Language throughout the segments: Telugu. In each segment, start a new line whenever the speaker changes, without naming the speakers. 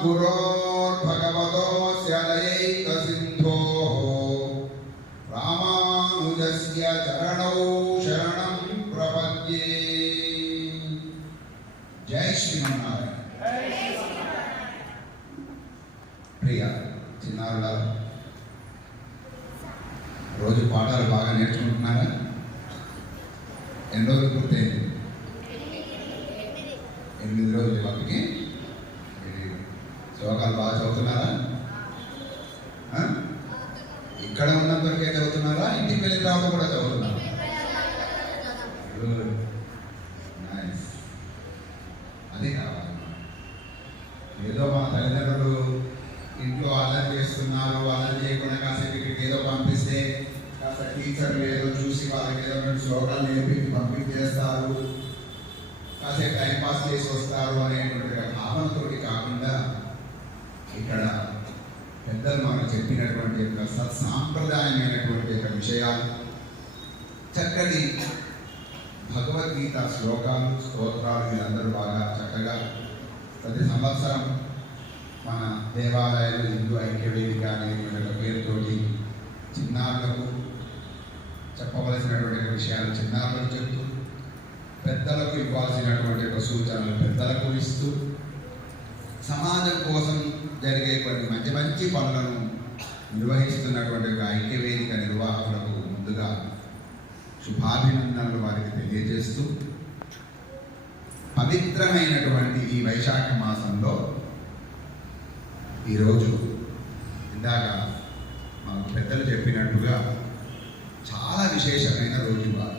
Puró. ఏదో మా తల్లిదండ్రులు ఇంట్లో అల్లరి చేస్తున్నారు అల్లరి చేయకుండా కాసేపు ఇక్కడికి ఏదో పంపిస్తే కాస్త టీచర్లు ఏదో చూసి వాళ్ళకి ఏదో రెండు శ్లోకాలు నేర్పించి పంపించేస్తారు కాసేపు టైం పాస్ చేసి వస్తారు అనేటువంటి ఒక భావనతోటి కాకుండా ఇక్కడ పెద్దలు మనకు చెప్పినటువంటి యొక్క సత్సాంప్రదాయమైనటువంటి యొక్క విషయాలు. చక్కటి భగవద్గీత శ్లోకాలు స్తోత్రాలు వీళ్ళందరూ బాగా చక్కగా ప్రతి సంవత్సరం మన దేవాలయాలు హిందూ ఐక్యవేదిక అనేటువంటి పేరుతోటి చిన్నారులకు చెప్పవలసినటువంటి విషయాలు చిన్నారులకు చెప్తూ పెద్దలకు ఇవ్వాల్సినటువంటి ఒక సూచనలు పెద్దలకు ఇస్తూ సమాజం కోసం జరిగే కొన్ని మంచి మంచి పనులను నిర్వహిస్తున్నటువంటి ఒక ఐక్యవేదిక నిర్వాహకులకు ముందుగా శుభాభినందనలు వారికి తెలియజేస్తూ పవిత్రమైనటువంటి ఈ వైశాఖ మాసంలో ఈరోజు ఇందాక మాకు పెద్దలు చెప్పినట్టుగా చాలా విశేషమైన రోజు వారు.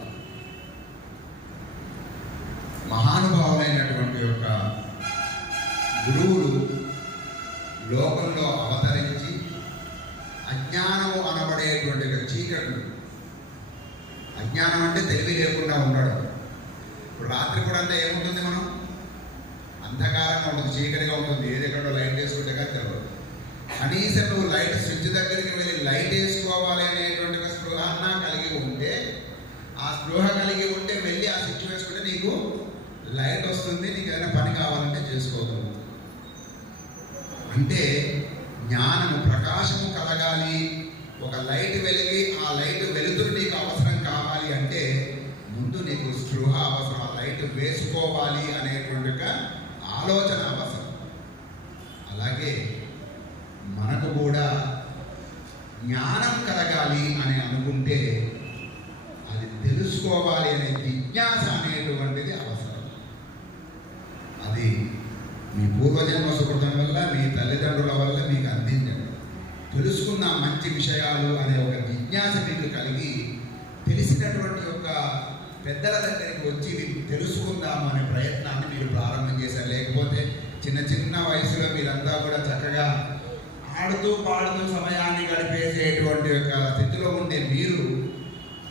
మహానుభావులైనటువంటి యొక్క గురువులు లోకంలో అవతరించి అజ్ఞానము అనబడేటువంటి చీకట్లు అజ్ఞానం అంటే తెలివి లేకుండా ఉండడం. ఇప్పుడు రాత్రి కూడా అంతా ఏముంటుంది మనం? అంధకారంగా ఉంటుంది చీకటి ఉంటుంది ఏది ఎక్కడో లైట్ వేసుకుంటే కానీ తెలియదు కనీసం నువ్వు లైట్ స్విచ్ దగ్గరికి వెళ్ళి లైట్ వేసుకోవాలి అనేటువంటి ఒక స్పృహ అన్నా కలిగి ఉంటే ఆ స్పృహ కలిగి ఉంటే వెళ్ళి ఆ స్విచ్ వేసుకుంటే నీకు లైట్ వస్తుంది నీకు ఏదైనా పని కావాలంటే చేసుకోగలవు అంటే జ్ఞానము ప్రకాశము కలగాలి. ఒక లైట్ వెలిగి ఆ లైట్ వెలుతురు నీకు అవసరం కావాలి అంటే ముందు నీకు స్పృహ అవసరం ఆ లైట్ వేసుకోవాలి అనేటువంటి ఆలోచన అవసరం. అలాగే మనకు కూడా జ్ఞానం కలగాలి అని అనుకుంటే అది తెలుసుకోవాలి అనే జిజ్ఞాస అనేటువంటిది అవసరం అది మీ పూర్వజన్మ సుకృతం వల్ల మీ తల్లిదండ్రుల వల్ల మీకు అందించండి. తెలుసుకున్న మంచి విషయాలు అనే ఒక జిజ్ఞాస మీకు కలిగి తెలిసినటువంటి యొక్క పెద్దల దగ్గరికి వచ్చి తెలుసుకుందాము అనే ప్రయత్నాన్ని మీరు ప్రారంభం చేశారు. లేకపోతే చిన్న చిన్న వయసులో మీరంతా కూడా చక్కగా ఆడుతూ పాడుతూ సమయాన్ని గడిపేసేటువంటి యొక్క స్థితిలో ఉండే మీరు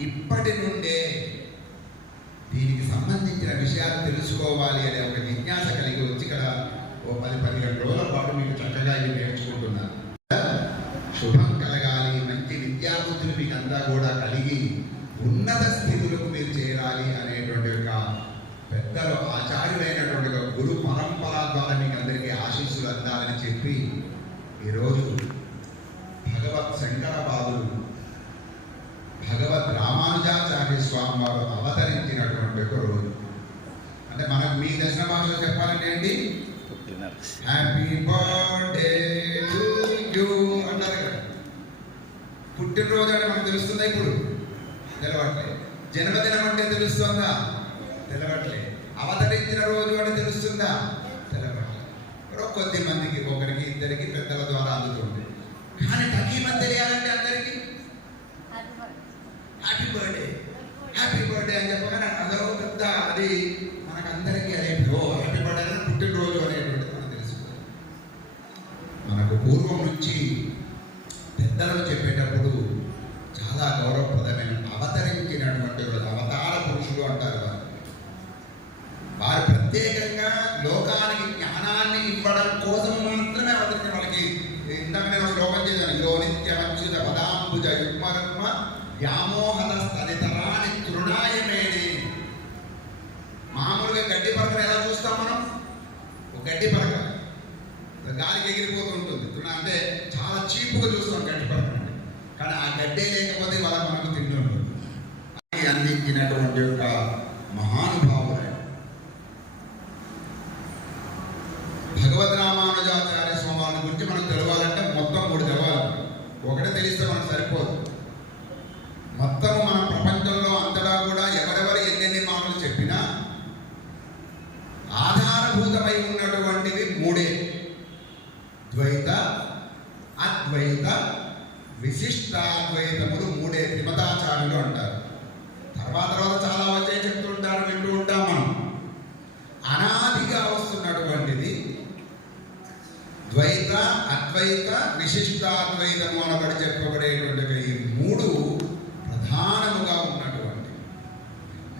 ఇప్పటి నుండే దీనికి సంబంధించిన విషయాలు తెలుసుకోవాలి అనే ఒక జిజ్ఞాస కలిగి వచ్చి ఇక్కడ ఓ పది పదిహేను రోజుల పాటు మీకు చక్కగా ఇవి నేర్చుకుంటున్నారు. శుభం కలగాలి మంచి విద్యాబుద్ధులు మీకు అంతా కూడా కలిగి ఉన్నత స్థితులకు మీరు చేరాలి అనేటువంటి ఒక పెద్దలు ఆచార్యులైనటువంటి గురు పరంపర ద్వారా మీకు అందరికీ ఆశీస్సులు అందాలని చెప్పి ఈరోజు భగవత్ శంకర బాబులు భగవద్ రామానుజాచార్య స్వామి వారు అవతరించినటువంటి ఒక రోజు అంటే మనకు మీ దర్శన భాషలో చెప్పాలంటే ఏంటి హ్యాపీ బర్త్డే టు యూ అంటారు కదా పుట్టినరోజు అంటే మనకు తెలుస్తుందా ఇప్పుడు? తెలవట్లే జన్మదినం అంటే తెలుస్తుందా? తెలవట్లే అవతరించిన రోజు అంటే తెలుస్తుందా? తెలవట్లే కొద్ది మందికి ఒకరికి ఇద్దరికి పెద్దల ద్వారా అందుతుంది. కానీ తగ్గీమని తెలియాలంటే అందరికీ? హ్యాపీ బర్త్డే హ్యాపీ బర్త్డే అని చెప్పగానే అదో పెద్ద అది మనకందరికీ అదే ఓ హ్యాపీ బర్త్డే అని పుట్టినరోజు అనేటువంటిది మనకు తెలుసుకోవాలి మనకు పూర్వం నుంచి వ్యామోహన స్తనితరాని తృణాయమేనే మామూలుగా గడ్డి పరకను ఎలా చూస్తాం మనం? ఒక గడ్డి పరక. గాలికి ఎగిరిపోతూ ఉంటుంది. అంటే చాలా చీపుగా చూస్తాం గడ్డి పరక కానీ ఆ గడ్డే లేకపోతే వాళ్ళ మనకు తింటుంటుంది అందించినటువంటి ఒక మహానుభావుడు. భగవద్ రామానుజాచార్య స్వామి గురించి మనకు తెలవాలంటే మొత్తం మూడు తెలవాలి. ఒకటే తెలిస్తే మనకు సరిపోదు మొత్తం మన ప్రపంచంలో అంతటా కూడా ఎవరెవరు ఎన్నెన్ని మాటలు చెప్పినా ఆధారభూతమై ఉన్నటువంటివి మూడే ద్వైత అద్వైత విశిష్టాద్వైతములు మూడే త్రిమతాచార్యులు అంటారు తర్వాత తర్వాత చాలా వచ్చాయి చెప్తుంటారు వింటూ ఉంటాం మనం అనాదిగా వస్తున్నటువంటిది ద్వైత అద్వైత విశిష్టాద్వైతము అనబడి చెప్పబడేటువంటి ఈ మూడు ప్రధానముగా ఉన్నటువంటి.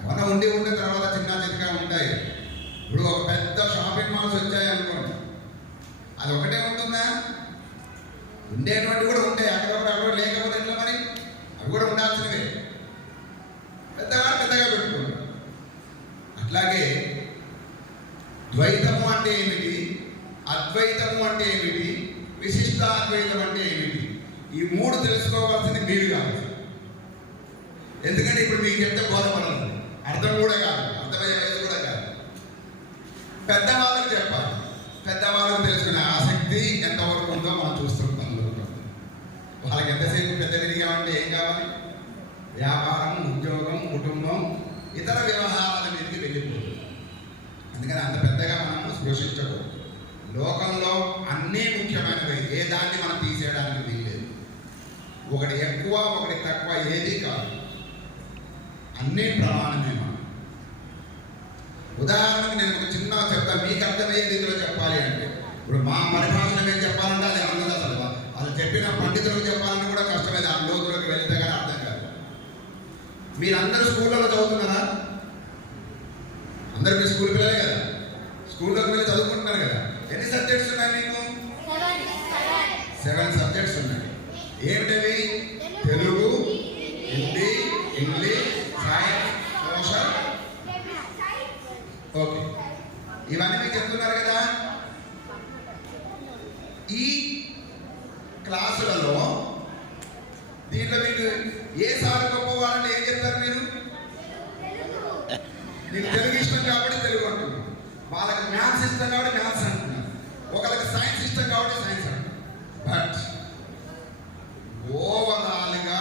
ఎవరైనా ఉండి ఉండే తర్వాత చిన్న చిన్నగా ఉంటాయి. ఇప్పుడు ఒక పెద్ద షాపింగ్ మాల్స్ వచ్చాయి అనుకోండి అది ఒకటే ఉంటుందా? ఉండేటువంటి కూడా ఉంటాయి. అక్కడ కూడా అక్కడ లేకపోతే ఇంట్లో మరి? అవి కూడా ఉండాల్సినవే. పెద్దగా పెద్దగా పెట్టుకుంటారు అట్లాగే ద్వైతము అంటే ఏమిటి? అద్వైతము అంటే ఏమిటి? విశిష్టాద్వైతం అంటే ఏమిటి? ఈ మూడు తెలుసుకోవాల్సింది మీరు కాదు ఎందుకంటే ఇప్పుడు మీకు ఎంత బోధపడదు అర్థం కూడా కాదు అర్థమయ్యే వయసు కూడా కాదు. పెద్దవాళ్ళకి చెప్పాలి. పెద్దవాళ్ళకి తెలుసుకునే ఆసక్తి ఎంతవరకు ఉందో మనం చూస్తుంటాం వాళ్ళకి ఎంతసేపు పెద్ద పెరిగామంటే ఏం కావాలి? వ్యాపారం ఉద్యోగం కుటుంబం ఇతర వ్యవహారాల మీదకి వెళ్ళిపోతుంది. అందుకని అంత పెద్దగా మనము స్పృశించకూడదు. లోకంలో అన్నీ ముఖ్యమైనవి. ఏ దాన్ని మనం తీసేయడానికి వీల్లేదు. ఒకటి ఎక్కువ ఒకటి తక్కువ ఏది కాదు. అన్నీ ప్రమాణమే మనం. ఉదాహరణకు నేను ఒక చిన్న చెప్తా మీకు అర్థమయ్యే రీతిలో చెప్పాలి అంటే ఇప్పుడు మా పరిభాషలో మేము చెప్పాలంటే అది అందదు అసలు అది చెప్పిన పండితులకు చెప్పాలంటే కూడా కష్టమైంది ఆ లోతులకు వెళ్తే కానీ అర్థం కాదు. మీరందరూ స్కూళ్ళలో చదువుతున్నారా? అందరు మీ స్కూల్ పిల్లలే కదా? స్కూల్లోకి వెళ్ళి చదువుకుంటున్నారు కదా? ఎన్ని సబ్జెక్ట్స్ ఉన్నాయి మీకు? సెవెన్ సబ్జెక్ట్స్ ఉన్నాయి. ఏమిటవి? Telugu Hindi English science social. Okay. ఇవన్నీ మీకు చెప్తున్నారు కదా? ఈ క్లాసులలో దీంట్లో మీకు ఏ సార్ గొప్పవారంటే ఏం చెప్తారు మీరు? నీకు తెలుగు ఇష్టం కాబట్టి తెలుగు అంటున్నారు. వాళ్ళకి మ్యాథ్స్ ఇష్టం కాబట్టి మ్యాథ్స్ అంటున్నారు. ఒకరికి సైన్స్ ఇష్టం కాబట్టి సైన్స్ అంటున్నారు బట్ ఓవరాల్గా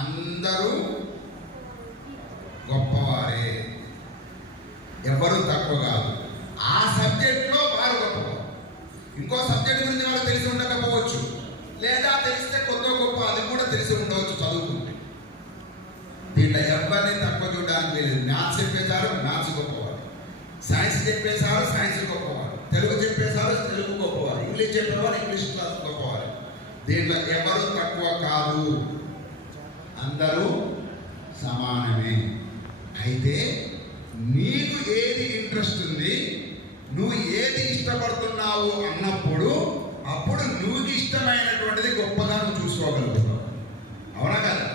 అందరూ గొప్పవారే ఎవరు తక్కువ కాదు ఆ సబ్జెక్ట్లో వారు గొప్పవారు ఇంకో సబ్జెక్ట్ గురించి వాళ్ళకి తెలిసి ఉండకపోవచ్చు లేదా తెలిస్తే కొత్త గొప్ప అది కూడా తెలిసి ఉండవచ్చు చదువుకుంటే దీంట్లో ఎవరిని తక్కువ చూడడానికి లేదు మ్యాథ్స్ చెప్పేశారు మ్యాథ్స్ గొప్పవారు సైన్స్ చెప్పేశారు సైన్స్ గొప్పవారు తెలుగు చెప్పేశారు తెలుగు గొప్పవారు ఇంగ్లీష్ చెప్పేవారు ఇంగ్లీష్ క్లాస్ గొప్పవారు దీంట్లో ఎవరు తక్కువ కాదు. అందరూ సమానమే. అయితే నీకు ఏది ఇంట్రెస్ట్ ఉంది నువ్వు ఏది ఇష్టపడుతున్నావు అన్నప్పుడు అప్పుడు నువ్వు ఇష్టమైనటువంటిది గొప్పగా నువ్వు చూసుకోగలుగుతావు. అవునా కదా?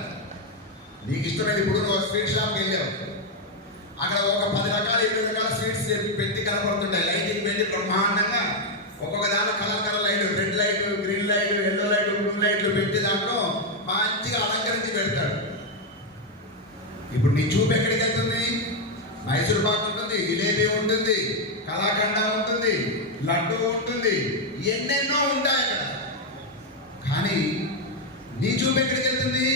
నీకు ఇష్టమైనది ఇప్పుడు నువ్వు స్వీట్ షాప్కి వెళ్ళావు. అక్కడ ఒక పది రకాల ఇరవై రకాల స్వీట్స్ పెట్టి కనపడుతుంటాయి. లైటింగ్ పెట్టి బ్రహ్మాండంగా ఒక్కొక్క colour colour colour light red light లైట్లు ఎల్లో లైట్లు బ్లూ లైట్లు పెట్టి దాంట్లో మంచిగా అలంకరించి పెడతాడు. ఇప్పుడు నీ చూపు ఎక్కడికి వెళ్తుంది? మైసూర్ పాక్ ఉంటుంది జిలేబీ ఉంటుంది కళాఖండ ఉంటుంది లడ్డు ఉంటుంది ఎన్నెన్నో ఉంటాయి అక్కడ. కానీ నీ చూపు ఎక్కడికి వెళ్తుంది?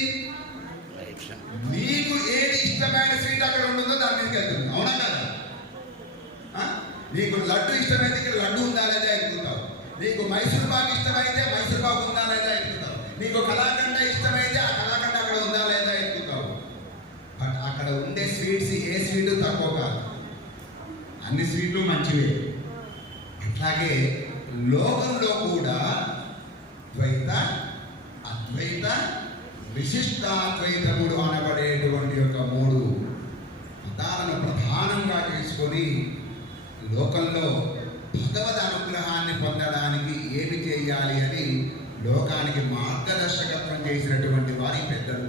నీకు ఏది ఇష్టమైన స్వీట్ అక్కడ ఉంటుందో దాని మీదకి వెళ్తుంది. అవునా కదా? ఆ? నీకు లడ్డు ఇష్టమైతే ఇక్కడ లడ్డు ఉందా లేదా ఎత్తుతావు నీకు మైసూర్ పాక్ ఇష్టమైతే మైసూర్ పాక్ ఉందా లేదా ఎక్కుతావు నీకు కళాఖండ ఇష్టమైతే ఆ కళాఖండ అక్కడ ఉందా లేదా ఎక్కుతావు బట్ అక్కడ ఉండే స్వీట్స్ ఏ స్వీట్ తక్కువ కాదు. అన్ని స్వీట్లు మంచివే. అట్లాగే లోకంలో కూడా ద్వైత అద్వైత విశిష్టాద్వైతముడు అనబడేటువంటి యొక్క మూడు మతాలను ప్రధానంగా చేసుకొని లోకంలో భగవద్ అనుగ్రహాన్ని పొందడానికి ఏమి చేయాలి అని లోకానికి మార్గదర్శకత్వం చేసినటువంటి వారి పెద్దలు.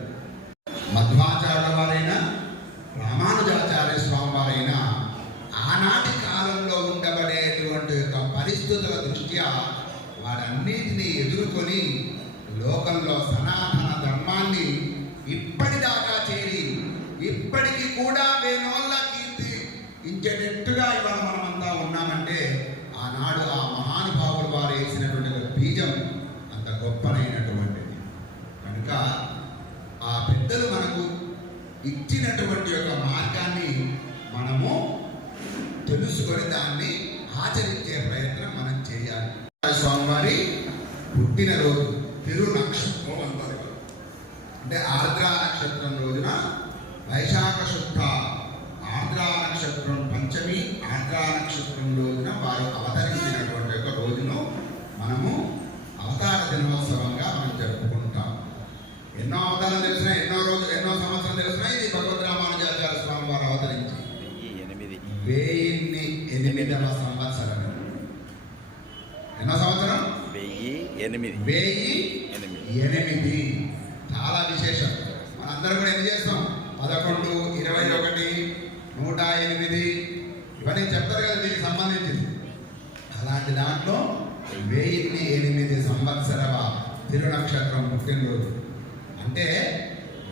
మధ్వాచార్య వారైనా రామానుజాచార్య స్వామి వారైనా ఆనాటి కాలంలో ఉండబడేటువంటి యొక్క పరిస్థితుల దృష్ట్యా వారన్నిటినీ ఎదుర్కొని లోకంలో సనాతన ధర్మాన్ని ఇప్పటిదాకా చేరి ఇప్పటికీ కూడా వేనోళ్ళ కీర్తి ఇంచేటట్టుగా ఇవాళ మనమంతా ఉన్నామంటే ఆనాడు ఆ మహానుభావులు వారు వేసినటువంటి ఒక బీజం అంత గొప్పనైనటువంటిది కనుక ఆ పెద్దలు మనకు ఇచ్చినటువంటి యొక్క మార్గాన్ని మనము తెలుసుకొని దాన్ని ఆచరించే ప్రయత్నం మనం చేయాలి. స్వామివారి పుట్టినరోజు తిరు నక్షత్రం అంటారు అంటే ఆర్ద్రా నక్షత్రం రోజున వైశాఖ శుద్ధ ఆర్ద్రా నక్షత్రం పంచమి ఆర్ద్రా నక్షత్రం రోజున వారు అవతరించిన మనము అవతార దినోత్సవంగా మనం జరుపుకుంటాం ఎన్నో అవతారాలు తెలిసిన ఎన్నో రోజులు ఎన్నో సంవత్సరాలు తెలిసిన ఇది భగవద్ రామానుజాచార్య స్వామి వారు అవతరించి
వెయ్యి ఎనిమిది
వెయ్యిన్ని ఎనిమిదవ సంవత్సరం ఎన్నో సంవత్సరం
వెయ్యి ఎనిమిది
వెయ్యి
ఎనిమిది
ఎనిమిది చాలా విశేషం మనందరం కూడా ఏం చేస్తాం పదకొండు ఇరవై ఒకటి నూట ఎనిమిది ఇవన్నీ చెప్తారు కదా దీనికి సంబంధించింది అలాంటి దాంట్లో వెయ్యిన్ని ఎనిమిది సంవత్సరవ తిరునక్షత్రం పుట్టినరోజు అంటే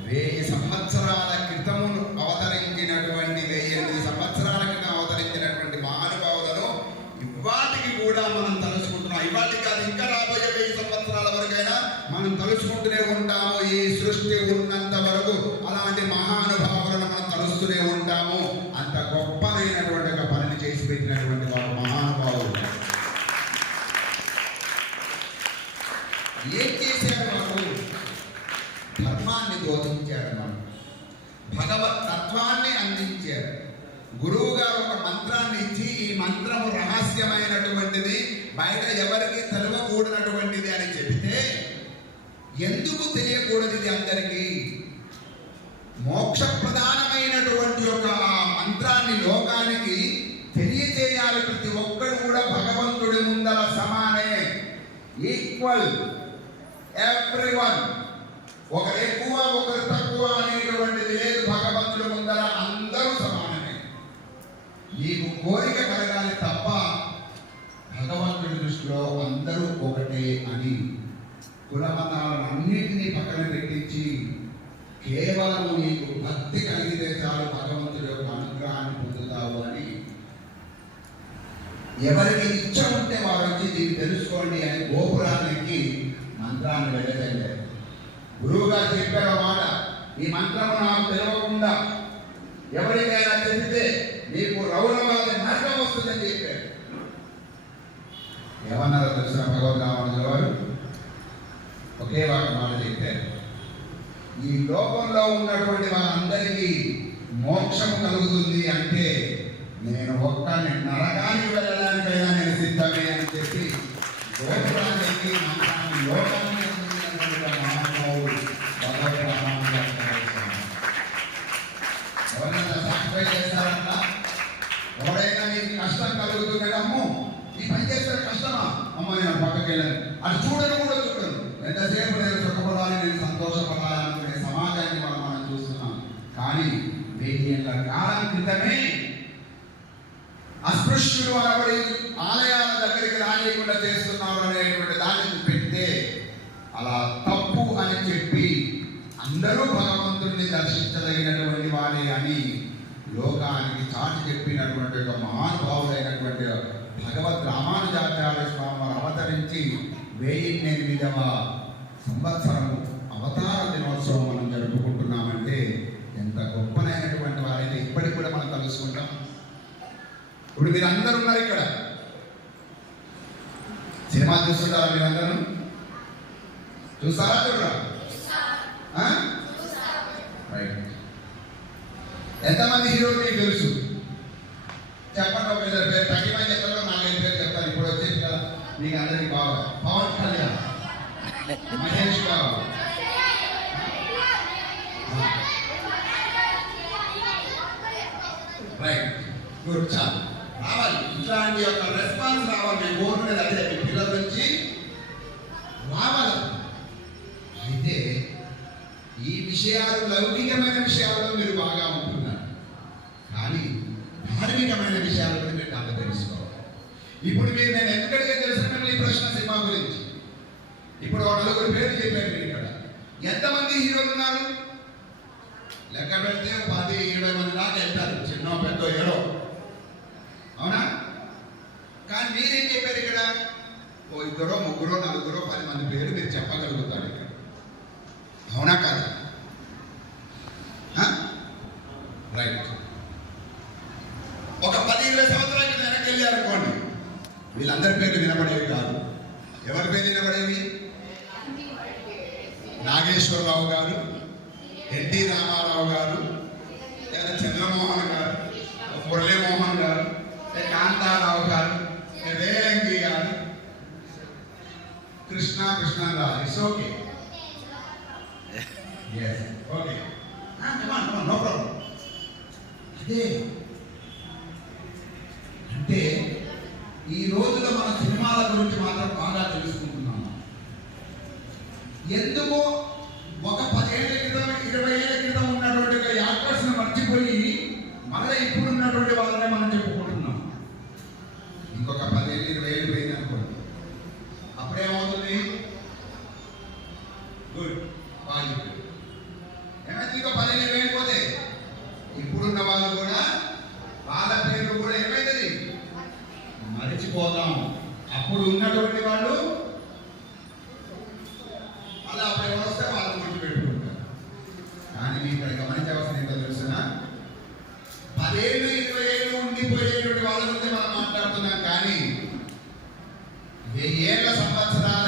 వెయ్యి సంవత్సరాల క్రితము అవతరించినటువంటి వెయ్యి ఎనిమిది సంవత్సరాల క్రితం అవతరించినటువంటి మహానుభావులను ఇవాటికి కూడా మనం తలుచుకుంటున్నాం ఇవాటికి కాదు ఇంకా రాబోయే వెయ్యి సంవత్సరాల వరకైనా మనం తలుచుకుంటూనే ఉంటాము ఈ సృష్టి ఉన్నంత వరకు అలాంటి మహానుభావులను మనం తలుస్తూనే ఉంటాము అంత గొప్పదైనటువంటి ఒక పనిని చేసి పెట్టినటువంటి వారు మహానుభావులు ఏం చేశారు వారు ధర్మాన్ని బోధించారు మనం భగవత్ తత్వాన్ని అందించారు. గురువు గారు ఒక మంత్రాన్ని ఇచ్చి ఈ మంత్రము రహస్యమైనటువంటిది బయట ఎవరికి తెలవకూడనటువంటిది అని చెబితే ఎందుకు తెలియకూడదు ఇది అందరికీ? మోక్ష ప్రధానమైనటువంటి యొక్క ఆ మంత్రాన్ని లోకానికి తెలియజేయాలి ప్రతి ఒక్కరు కూడా భగవంతుడి ముందర సమానే. ఈక్వల్ ఎవ్రీ వన్ ఒకరు ఎక్కువ ఒకరు తక్కువ అనేటువంటిది లేదు. భగవంతుడి ముందర అందరూ సమానమే. నీకు కోరిక కలగాలి తప్ప భగవంతుడి దృష్టిలో అందరూ ఒకటే అని కులమతాలను అన్నింటినీ పక్కన పెట్టించి కేవలం నీకు భక్తి కలిగితే చాలు భగవంతుడి యొక్క అనుగ్రహాన్ని పొందుతావు అని. ఎవరికి ఇచ్చ ఉంటే వారు వచ్చి దీన్ని తెలుసుకోండి అని గోపురానికి మంత్రాన్ని వెళ్ళగలిగారు గురువుగా చెప్పారు మాట ఈ మంత్రము నాకు తెలియకుండా ఎవరికైనా చెబితే నీకు రౌరవాద నరకం వస్తుందని చెప్పాడు. ఏమన్నారో తెలిసిన భగవద్ రామానుజుల వారు ఒకే ఒక మాట చెప్పారు. ఈ లోకంలో ఉన్నటువంటి వారందరికీ మోక్షం కలుగుతుంది అంటే నేను ఒక్కని నరకానికి వెళ్ళడానికైనా నేను సిద్ధమే అని చెప్పి గోపురానికి మంత్రాన్ని లోకానికి అందించినటువంటి మహానుభావుడు భగవద్ రామానుజాచార్య స్వామి. ఎవరైనా సాటిస్ఫై చేస్తారంట ఎవరైనా నీకు కష్టం కలుగుతుంది అమ్మో ఈ పని చేస్తే కష్టమా అమ్మ నేను పక్కకి వెళ్ళాను అది చూడను కూడా చూడను ఎంతసేపు నేను సుఖపడాలి నేను సంతోషపడాలి అనుకునే సమాజాన్ని మనం మనం చూస్తున్నాం కానీ వెయ్యి ఏళ్ళ కాలం క్రితమే అస్పృశ్యులు అనబడి ఆలయాల దగ్గరికి రానియకుండా చేస్తున్నారు అనేటువంటి దాన్ని పెడితే అలా తప్పు అని చెప్పి అందరూ భగవంతుడిని దర్శించదగినటువంటి వాడే అని లోకానికి చాటి చెప్పినటువంటి ఒక మహానుభావుడైనటువంటి భగవద్ రామానుజాచార్య స్వామి వారు అవతరించి వెయ్యి ఎనిమిదవ సంవత్సరం అవతార దినోత్సవం మనం జరుపుకుంటున్నామంటే ఎంత గొప్పనైనటువంటి వారైతే ఇప్పటికి కూడా మనం కలుసుకుంటాం ఇప్పుడు మీరు అందరు ఉన్నారు ఇక్కడ. సినిమా చూస్తుంటారా మీరందరూ? చూస్తారా చూడరా? ఆ? రైట్. ఎంతమంది హీరోలు మీకు తెలుసు? చెప్పండి ఒక ఇద్దరు పేరు. తగ్గిమని చెప్పారు నాలుగైదు పేరు చెప్తారు. ఇప్పుడు వచ్చేసి కదా మీకు అందరికీ బాగా. పవన్ కళ్యాణ్. మహేష్ రావు ఇట్లాంటి యొక్క రెస్పాన్స్ రావాలి. మేము అదే మీ పిల్లల నుంచి. రావాలి. అయితే ఈ విషయాలు లౌకికమైన విషయాల్లో మీరు బాగా ఉంటున్నారు. కానీ ధార్మికమైన విషయాల గురించి మీరు నాకు తెలుసుకోవాలి. ఇప్పుడు మీరు నేను ఎందుకంటే తెలుసుకున్నాను ఈ ప్రశ్న సినిమా గురించి? ఇప్పుడు నలుగురు పేర్లు చెప్పారు మీరు ఇక్కడ. ఎంతమంది హీరోలు ఉన్నారు? లెక్క పెడితే పది ఇరవై మంది దాకా వెళ్తారు చిన్న పెద్ద హీరో అవునా? కానీ మీరేం చెప్పారు ఇక్కడ? ఓ ఇద్దరో ముగ్గురో నలుగురో పది మంది పేరు మీరు చెప్పగలుగుతారు ఇక్కడ. అవునా కదా? రైట్. ఒక పది ఇరవై సంవత్సరాలు క్రితం వెనక్కి వెళ్ళారనుకోండి. వీళ్ళందరి పేర్లు వినబడేవి కాదు. ఎవరి పేరు వినబడేవి నాగేశ్వరరావు గారు ఎన్టీ రామారావు గారు లేదా చంద్రమోహన్ గారు మురళీమోహన్ గారు కాంతారావు గారు రేలంగి గారు Krishna Krishnarao it's okay okay అంటే ఈ రోజులో మన సినిమాల గురించి మాత్రం బాగా వెయ్యేళ్ళ సంవత్సరాలు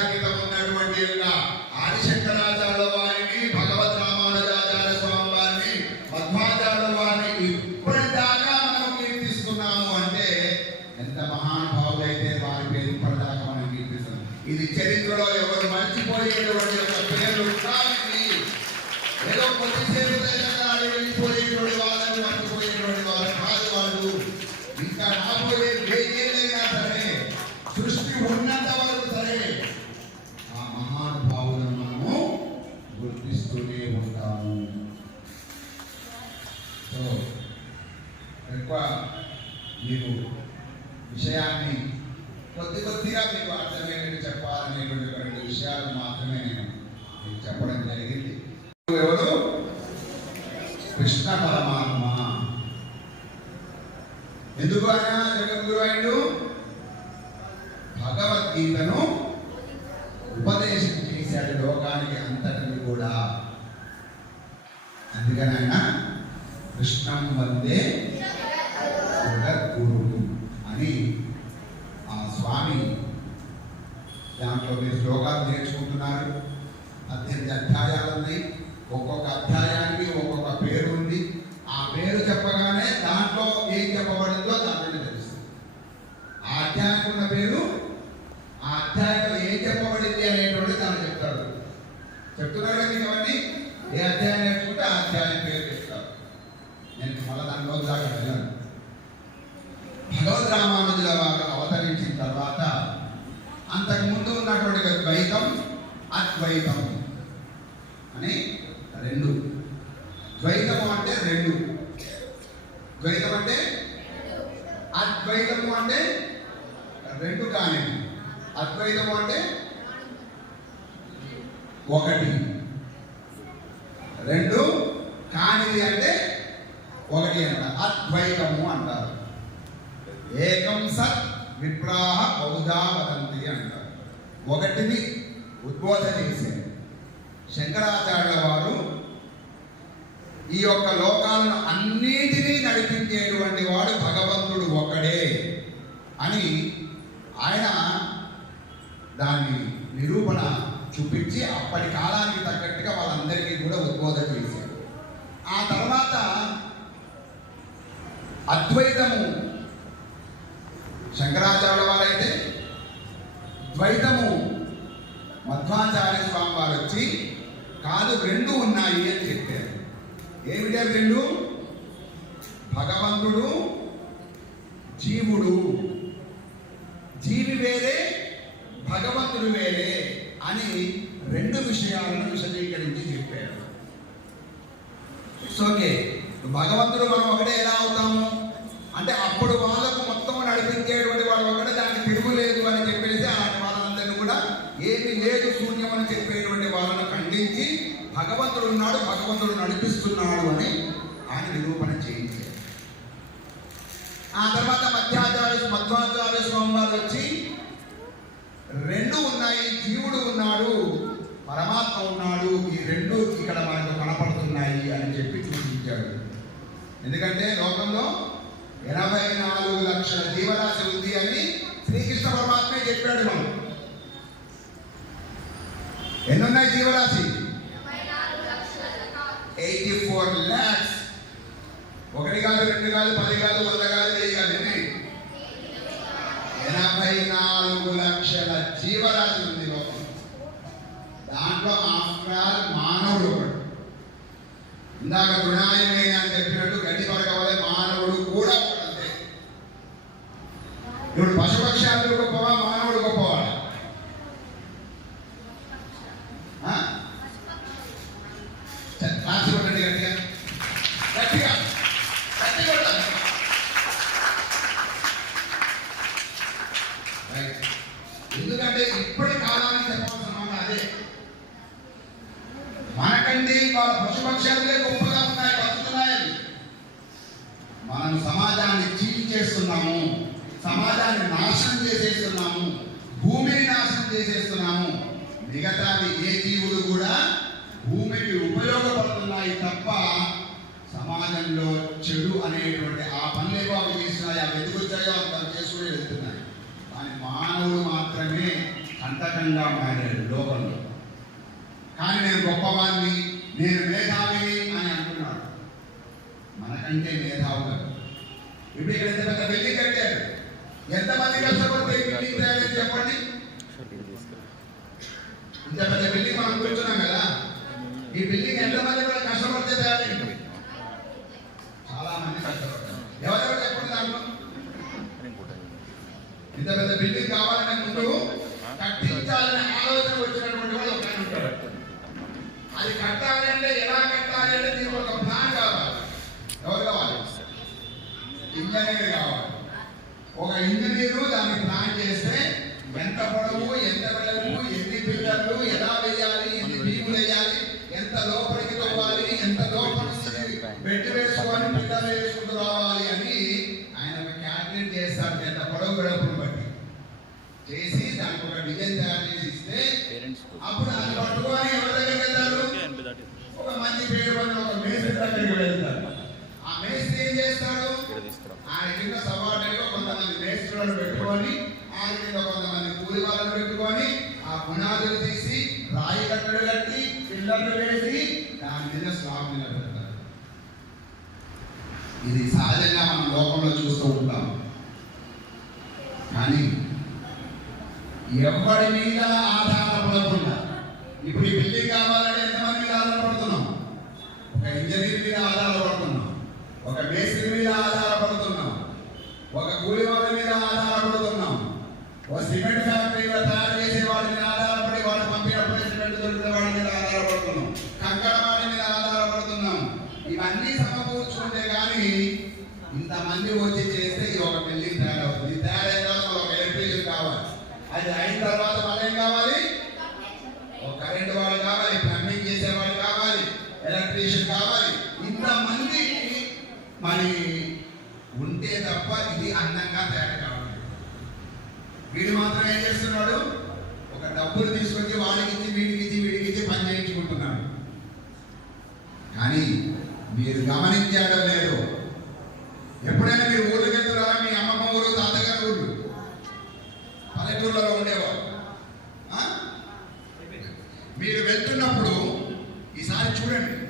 చెప్పడం జరిగింది. ఎవరు? కృష్ణ పరమాత్మ. ఎందుకు ఆయన జగద్గురు అయిండు భగవద్గీతను ఉపదేశం చేశాడు లోకానికి అంతటిని కూడా. అందుకని ఆయన కృష్ణం వందే ఆయన దాన్ని నిరూపణ చూపించి అప్పటి కాలానికి తగ్గట్టుగా వాళ్ళందరికీ కూడా ఉద్బోధన చేశారు. ఆ తర్వాత అద్వైతము శంకరాచార్యుల వారైతే ద్వైతము మధ్వాచార్య స్వామి వారు వచ్చి కాదు రెండు ఉన్నాయి అని చెప్పారు. ఏమిటారు రెండు? భగవంతుడు ఓకే. భగవంతుడు మనం ఒకటే ఎలా అవుతాము? అంటే అప్పుడు వాళ్ళకు మొత్తం నడిపించేటువంటి వాళ్ళు ఒకటే దానికి తిరుగులేదు అని చెప్పేసి అలాంటి వాళ్ళందరినీ కూడా ఏమీ లేదు శూన్యం అని చెప్పేటువంటి వాళ్ళను ఖండించి భగవంతుడు ఉన్నాడు భగవంతుడు నడిపిస్తున్నాడు అని ఆయన నిరూపణ చేయించారు. ఆ తర్వాత మధ్యాచార్య మధ్వాచార్య స్వామి వారు వచ్చి రెండు ఉన్నాయి జీవుడు ఉన్నాడు పరమాత్మ ఉన్నాడు ఈ రెండు ఇక్కడ మనకు కనపడుతున్నాయి అని చెప్పి చూపించాడు ఎందుకంటే లోకంలో ఎనభై నాలుగు లక్షల జీవరాశి ఉంది అని శ్రీకృష్ణ పరమాత్మే చెప్పాడు మనం ఎన్నున్నాయి జీవరాశి? Eighty four lakhs. ఒకటి కాదు రెండు కాదు పది కాదు వంద కాదు వెయ్యి కాదు ఎన్ని? ఎనభై నాలుగు లక్షల జీవరాశి ఉంది లోకం దాంట్లో ఆఫ్టర్ మానవుడు ఇందాక తృణాయమే అని చెప్పినట్టు గడ్డి పడకవలే మానవుడు కూడా అంతే. ఇప్పుడు పశువు గొప్పవా మానవుడు గొప్పవా ఆ? సరే, క్లాస్ కొట్టండి గట్టిగా గట్టిగా గట్టిగా కొట్టాలి. రైట్. ఎందుకంటే ఇప్పటి కాలానికి చెప్పాల్సిన మాట అదే మనకంటే వాళ్ళ పశుపక్షాలే గొప్పగా ఉన్నాయి బతుకుతున్నాయని మనం సమాజాన్ని చీల్ చేస్తున్నాము సమాజాన్ని నాశనం చేసేస్తున్నాము భూమిని నాశనం చేసేస్తున్నాము మిగతావి ఏ జీవులు కూడా భూమికి ఉపయోగపడుతున్నాయి తప్ప సమాజంలో చెడు అనేటువంటి ఆ పనులేవో అవి చేస్తున్నాయి అవి ఎందుకు వచ్చాయో అంత చేసుకుని వెళ్తున్నాయి కానీ మానవుడు మాత్రమే కంటకంగా మారాడు లోకంలో కానీ నేను గొప్పవాణ్ణి నేను మేధావిని అని అంటున్నాడు. మనకంటే మేధావులు ఇప్పుడు ఇక్కడ ఎంత పెద్ద బిల్డింగ్ కట్టారు. ఎంతమంది కష్టపడితే బిల్డింగ్ తయారని చెప్పండి? ఇంత పెద్ద బిల్డింగ్ మనం కూర్చున్నాం కదా. ఈ బిల్డింగ్ ఎంతమంది కూడా కష్టపడితే తయారైంది? చాలా మంది కష్టపడతారు ఎవరెవరు చెప్పండి దాంట్లో? ఇంత పెద్ద బిల్డింగ్ కావాలనే ముందు కట్టించాలనే ఆలోచన వచ్చినటువంటి వాళ్ళు ఒక అది కట్టాలంటే ఎలా కట్టాలంటే దీనికి ఒక ప్లాన్ కావాలి. ఎవరు కావాలి? ఇంజనీర్ కావాలి. ఒక ఇంజనీరు దాన్ని ప్లాన్ చేస్తే ఎంత పొడవు ఎంత వెడల్పు ఎన్ని పిల్లర్లు ఎలా వేయాలి ఎన్ని బీములు వేయాలి ఎంత లోపలికి తవ్వాలి ఎంత లోపలికి బెడ్ వేసుకొని పిల్లలు వేసుకుంటూ రావాలి అని ఆయన క్యాల్కులేట్ చేస్తారు ఎంత పొడవు వెడల్పును బట్టి. చేసి ఒక డిజైన్ తయారు చేసి ఇస్తే
పేరెంట్స్
అప్పుడు అది పట్టుకొని ఎవరి దగ్గరికి వెళ్తారు? ఒక మంచి పేరు పడిన ఒక మేస్త్రి దగ్గరికి వెళ్తారు. ఆ మేస్త్రి ఏం చేస్తాడు? ఆయన కింద సబార్డినేట్గా కొంతమంది మేస్త్రులను పెట్టుకొని ఆయన కింద కొంతమంది కూలి వాళ్ళని పెట్టుకొని ఆ పునాదులు తీసి రాయి కట్టలు కట్టి పిల్లర్లు వేసి దాని మీద స్లాబ్ ఇది సహజంగా మనం లోకంలో చూస్తూ ఉంటాం కానీ ఎవరి మీద ఆధారపడకుండా. ఇప్పుడు ఈ బిల్డింగ్ కావాలంటే ఎంతమంది ఆధారపడుతున్నాం? ఒక ఇంజనీర్ మీద ఆధారపడుతున్నాం. ఒక మేస్త్రి మీద ఆధారపడుతున్నాం. ఒక కూలి వాళ్ళ మీద ఆధారపడుతున్నాం. ఒక సిమెంట్ ఫ్యాక్టరీలో తయారు చేసే వాళ్ళ మీద ఆధారపడి వాళ్ళు పంపినప్పుడే సిమెంట్ దొరికిన వాళ్ళ మీద ఆధారపడుతున్నాం. కంకర వాళ్ళ మీద ఆధారపడుతున్నాం. ఇవన్నీ సమకూర్చుకుంటే కానీ ఇంతమంది వచ్చి చేస్తే ఇది ఒక బిల్డింగ్ తయారవుతుంది ఇది తయారైన తర్వాత మనకు ఒక ఎలక్ట్రీషియన్ కావాలి అది అయిన తర్వాత మళ్ళీ ఏం కావాలి? ఒక కరెంట్ వాళ్ళు కావాలి ప్లంబింగ్ చేసే వాళ్ళు కావాలి ఎలక్ట్రీషియన్ కావాలి. ఇంతమంది మరి ఉంటే తప్ప ఇది అందంగా తయారు కావాలి. వీడు మాత్రం ఏం చేస్తున్నాడు? ఒక డబ్బులు తీసుకొచ్చి వాళ్ళకి ఇచ్చి వీడికి ఇచ్చి వీడికి ఇచ్చి పని చేయించుకుంటున్నాడు. కానీ మీరు గమనించాడో లేదు children